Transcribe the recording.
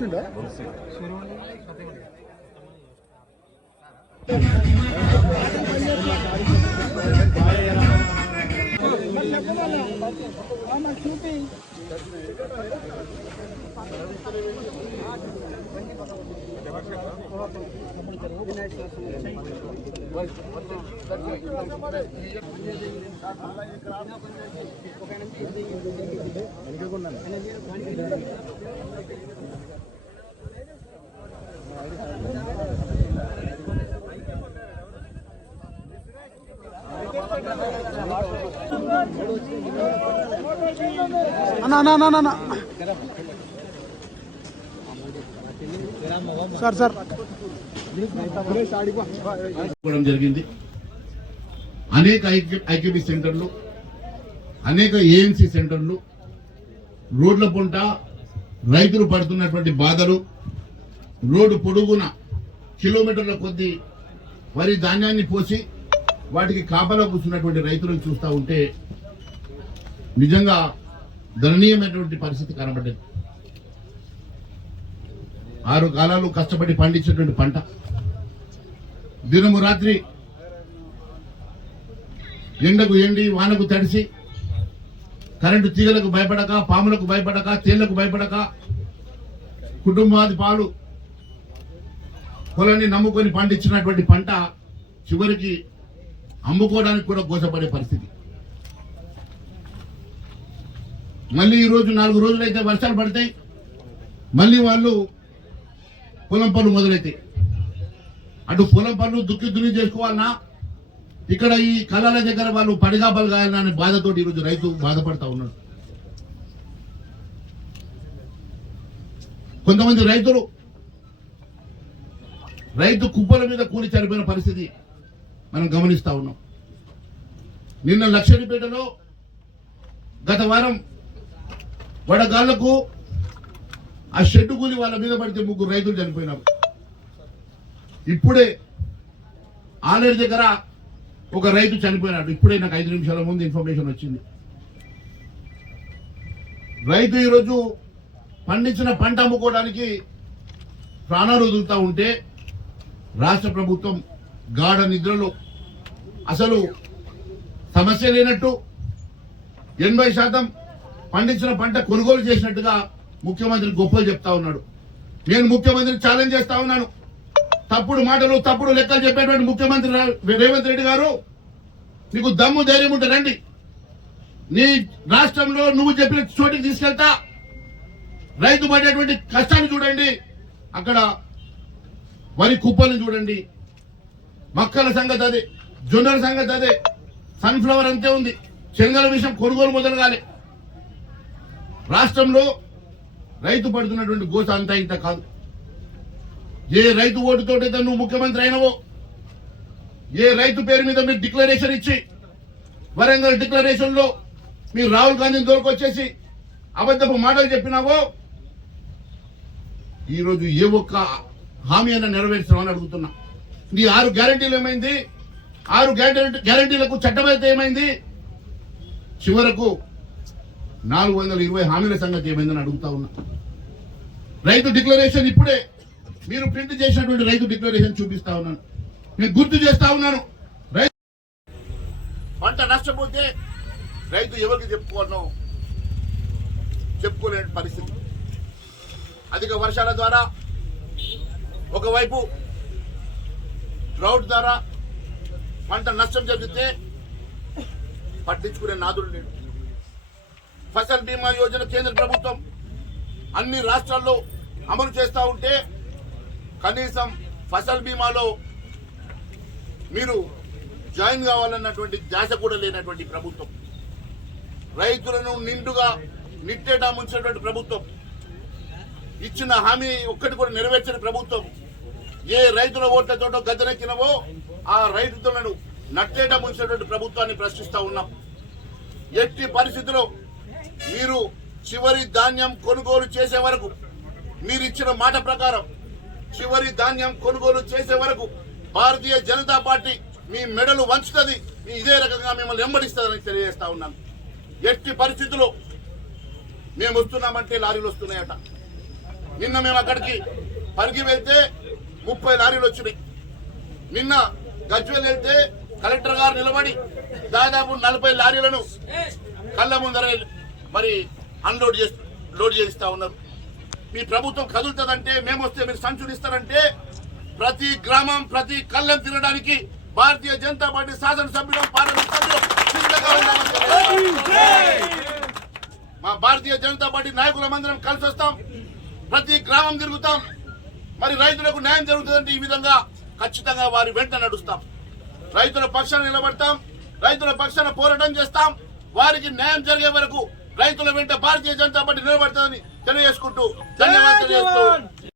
వచ్చిండా చూపి అన్న సార్ జరిగింది. అనేక ఐక్యూబీ సెంటర్లు, అనేక ఏఎంసీ సెంటర్లు, రోడ్ల పొంట రైతులు పడుతున్నటువంటి బాధలు, రోడ్డు పొడుగున కిలోమీటర్ల కొద్దీ వరి ధాన్యాన్ని పోసి వాటికి కాపలా కూర్చున్నటువంటి రైతులను చూస్తూ ఉంటే నిజంగా దయనీయమైనటువంటి పరిస్థితి కనబడ్డది. 6 కాలాలు కష్టపడి పండించినటువంటి పంట దినము రాత్రి ఎండకు ఎండి వానకు తడిసి కరెంటు తీగలకు భయపడక, పాములకు భయపడక, తేళ్లకు భయపడక కుటుంబాది పాలు పొలాన్ని నమ్ముకొని పండించినటువంటి పంట చివరికి అమ్ముకోవడానికి కూడా గోసపడే పరిస్థితి. మళ్ళీ ఈరోజు 4 రోజులైతే వర్షాలు పడతాయి, మళ్ళీ వాళ్ళు పొలం పనులు మొదలైతాయి. అటు పొలం పనులు దున్ని చేసుకోవాలన్నా, ఇక్కడ ఈ కళల దగ్గర వాళ్ళు పడిగాపలు కాయాలనే బాధతోటి ఈరోజు రైతు బాధపడతా ఉన్నాడు. కొంతమంది రైతు కుప్పల మీద కూలి చనిపోయిన పరిస్థితి మనం గమనిస్తా ఉన్నాం. నిన్న లక్షడిపేటలో గత వారం వడగాళ్లకు ఆ షెడ్డు కూలి వాళ్ళ మీద పడితే 3 రైతులు చనిపోయినారు. ఇప్పుడే ఆలేరు దగ్గర ఒక రైతు చనిపోయినాడు. ఇప్పుడే నాకు 5 నిమిషాల ముందు ఇన్ఫర్మేషన్ వచ్చింది. రైతు ఈరోజు పండించిన పంట అమ్ముకోవడానికి ప్రాణాలు వదులుతూ ఉంటే రాష్ట్ర ప్రభుత్వం గాఢ నిద్రలో అసలు సమస్య లేనట్టు 80% పండించిన పంట కొనుగోలు చేసినట్టుగా ముఖ్యమంత్రి గొప్పలు చెప్తా ఉన్నాడు. నేను ముఖ్యమంత్రిని ఛాలెంజ్ చేస్తా ఉన్నాను. తప్పుడు మాటలు, తప్పుడు లెక్కలు చెప్పేటువంటి ముఖ్యమంత్రి రేవంత్ రెడ్డి గారు, నీకు దమ్ము ధైర్యం ఉంటే రండి, నీ రాష్ట్రంలో నువ్వు చెప్పిన చోటికి తీసుకెళ్తా, రైతు పడేటువంటి కష్టాన్ని చూడండి, అక్కడ వరి కుప్పలను చూడండి, మక్కల సంగతి అదే, జొన్నల సంగతి అదే, సన్ఫ్లవర్ అంతే ఉంది, శనగల విషయం కొనుగోలు మొదలగాలి. రాష్ట్రంలో రైతు పడుతున్నటువంటి గోస అంతా ఇంత కాదు. ఏ రైతు ఓటుతోటైతే నువ్వు ముఖ్యమంత్రి అయినవో, ఏ రైతు పేరు మీద మీరు డిక్లరేషన్ ఇచ్చి వరంగల్ డిక్లరేషన్ లో మీరు రాహుల్ గాంధీని దొరకొచ్చేసి అబద్ధపు మాటలు చెప్పినావో, ఈరోజు ఏ ఒక్క హామీ అయినా నెరవేర్చామని అడుగుతున్నా. నీ 6 గ్యారంటీలు ఏమైంది? 6 గ్యారంటీలకు చట్టమైతే ఏమైంది? చివరకు 420 హామీల సంగతి ఏమైందని అడుగుతా ఉన్నా. రైతు డిక్లరేషన్ ఇప్పుడే మీరు ప్రింట్ చేసినటువంటి రైతు డిక్లరేషన్ చూపిస్తా ఉన్నాను, నేను గుర్తు చేస్తా ఉన్నాను. రైతు పంట నష్టపోతే రైతు ఎవరికి చెప్పుకోలేని పరిస్థితి. అధిక వర్షాల ద్వారా, ఒకవైపు డ్రౌట్ ద్వారా పంట నష్టం జరిగితే పట్టించుకునే నాదుడు లేడు. ఫసల్ బీమా యోజన కేంద్ర ప్రభుత్వం అన్ని రాష్ట్రాల్లో అమలు చేస్తూ ఉంటే కనీసం ఫసల్ బీమాలో మీరు జాయిన్ కావాలన్నటువంటి ధ్యాస కూడా లేనటువంటి ప్రభుత్వం, రైతులను నిండుగా నిట్టేటా ముంచినటువంటి ప్రభుత్వం, ఇచ్చిన హామీ ఒక్కటి కూడా నెరవేర్చిన ప్రభుత్వం, ఏ రైతుల ఓట్లతోటో గద్దెనెక్కినవో ఆ రైతులను నట్టేటా ముంచినటువంటి ప్రభుత్వాన్ని ప్రశ్నిస్తా ఉన్నాం. ఎట్టి పరిస్థితిలో మీరు చివరి ధాన్యం కొనుగోలు చేసే వరకు, మీరు ఇచ్చిన మాట ప్రకారం చివరి ధాన్యం కొనుగోలు చేసే వరకు భారతీయ జనతా పార్టీ మీ మెడలు వంచుతుంది, ఇదే రకంగా మిమ్మల్ని వెంబడిస్తుందని తెలియజేస్తా ఉన్నాను. ఎట్టి పరిస్థితుల్లో మేము వస్తున్నామంటే లారీలు వస్తున్నాయట, నిన్న మేము అక్కడికి పరిగి వెళ్తే 30 లారీలు వచ్చినాయి. నిన్న గజ్వేల్ వెళ్తే కలెక్టర్ గారు నిలబడి దాదాపు 40 లారీలను కళ్ళ ముందర మరి లోడ్ చేయిస్తా ఉన్నారు. మీ ప్రభుత్వం కదులుతుందంటే మేము వస్తే మీరు సంచులు ఇస్తారంటే ప్రతి గ్రామం ప్రతి కళ్ళం తినడానికి భారతీయ జనతా పార్టీ శాసనసభ్యులు పార్లమెంట్ సభ్యులు సిద్ధంగా ఉన్నామని మా భారతీయ జనతా పార్టీ నాయకులమందరం కలిసి వస్తాం. ప్రతి గ్రామం తిరుగుతాం. మరి రైతులకు న్యాయం జరుగుతుందంటే ఈ విధంగా ఖచ్చితంగా వారి వెంట నడుస్తాం. రైతుల పక్షాన నిలబడతాం. రైతుల పక్షాన పోరాటం చేస్తాం. వారికి న్యాయం జరిగే వరకు రైతుల వెంట భారతీయ జనతా పార్టీ నిలబడుతుందని తెలియజేసుకుంటూ ధన్యవాదాలు తెలియజేస్తూ